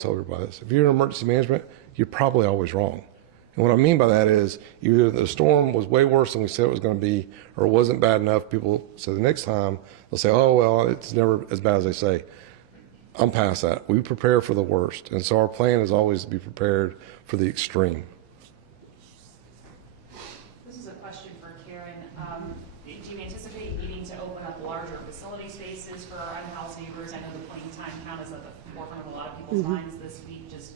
tell everybody this. If you're in emergency management, you're probably always wrong. And what I mean by that is either the storm was way worse than we said it was going to be, or it wasn't bad enough. People, so the next time they'll say, oh, well, it's never as bad as they say. I'm past that. We prepare for the worst. And so our plan is always to be prepared for the extreme. This is a question for Karen. Do you anticipate needing to open up larger facility spaces for our unhoused neighbors? I know the point in time count is at the forefront of a lot of people's minds this week. Just,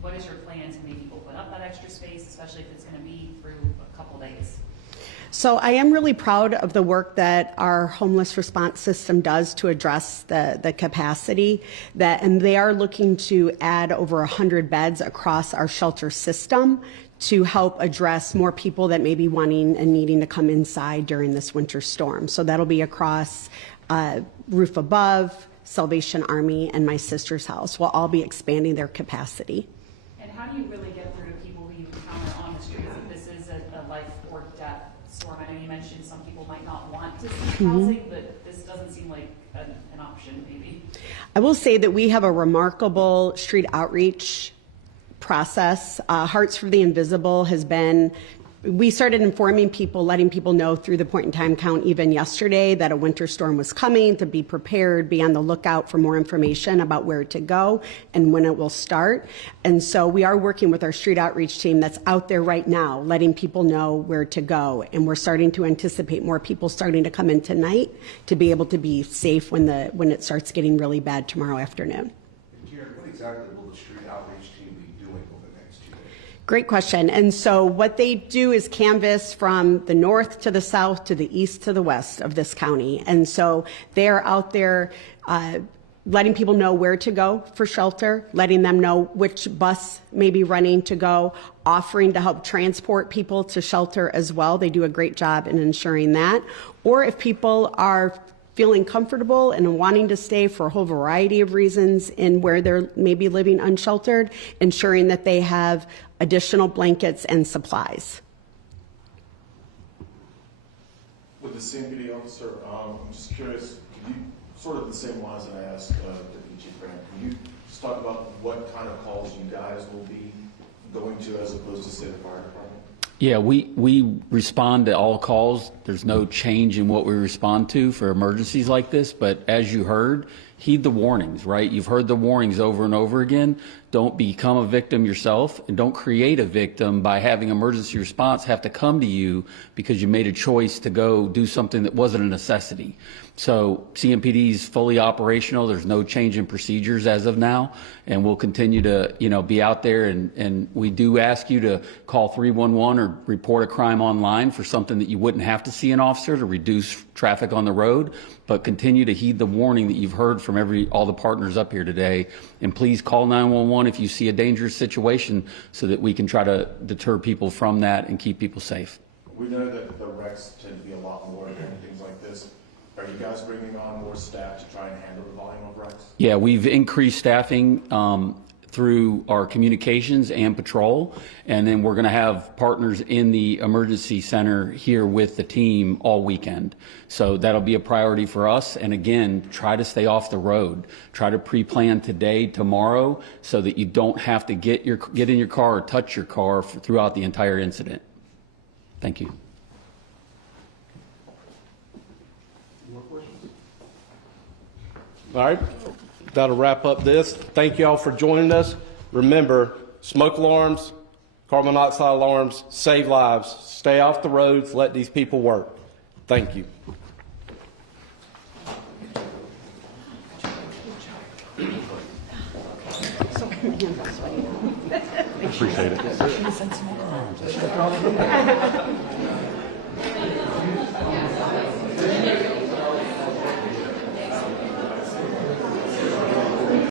what is your plan to maybe open up that extra space, especially if it's going to be through a couple days? So I am really proud of the work that our homeless response system does to address the capacity and they are looking to add over 100 beds across our shelter system to help address more people that may be wanting and needing to come inside during this winter storm. So that'll be across Roof Above, Salvation Army, and my sister's house. Will all be expanding their capacity. And how do you really get through to people who you encounter on the streets if this is a life or death storm? I know you mentioned some people might not want to see housing, but this doesn't seem like an option maybe. I will say that we have a remarkable street outreach process. Hearts for the Invisible has been, we started informing people, letting people know through the point in time count even yesterday that a winter storm was coming, to be prepared, be on the lookout for more information about where to go and when it will start. And so we are working with our street outreach team that's out there right now, letting people know where to go. And we're starting to anticipate more people starting to come in tonight to be able to be safe when it starts getting really bad tomorrow afternoon. Karen, what exactly will the street outreach team be doing over the next 2 days? Great question. And so what they do is canvass from the north to the south to the east to the west of this county. And so they're out there letting people know where to go for shelter, letting them know which bus may be running to go, offering to help transport people to shelter as well. They do a great job in ensuring that. Or if people are feeling comfortable and wanting to stay for a whole variety of reasons in where they're maybe living unsheltered, ensuring that they have additional blankets and supplies. With the CMPD officer, I'm just curious, could you, sort of the same lines that I asked Deputy Chief Grant, can you just talk about what kind of calls you guys will be going to as opposed to, say, the fire department? Yeah, we respond to all calls. There's no change in what we respond to for emergencies like this, but as you heard, heed the warnings, right? You've heard the warnings over and over again. Don't become a victim yourself, and don't create a victim by having emergency response have to come to you because you made a choice to go do something that wasn't a necessity. So CMPD is fully operational. There's no change in procedures as of now, and we'll continue to, be out there. And we do ask you to call 311 or report a crime online for something that you wouldn't have to see an officer to reduce traffic on the road. But continue to heed the warning that you've heard from all the partners up here today. And please call 911 if you see a dangerous situation so that we can try to deter people from that and keep people safe. We know that the wrecks tend to be a lot more than things like this. Are you guys bringing on more staff to try and handle the volume of wrecks? Yeah, we've increased staffing through our communications and patrol, and then we're going to have partners in the emergency center here with the team all weekend. So that'll be a priority for us. And again, try to stay off the road. Try to pre-plan today, tomorrow, so that you don't have to get in your car or touch your car throughout the entire incident. Thank you. All right, that'll wrap up this. Thank you all for joining us. Remember, smoke alarms, carbon monoxide alarms, save lives. Stay off the roads, let these people work. Thank you. Appreciate it.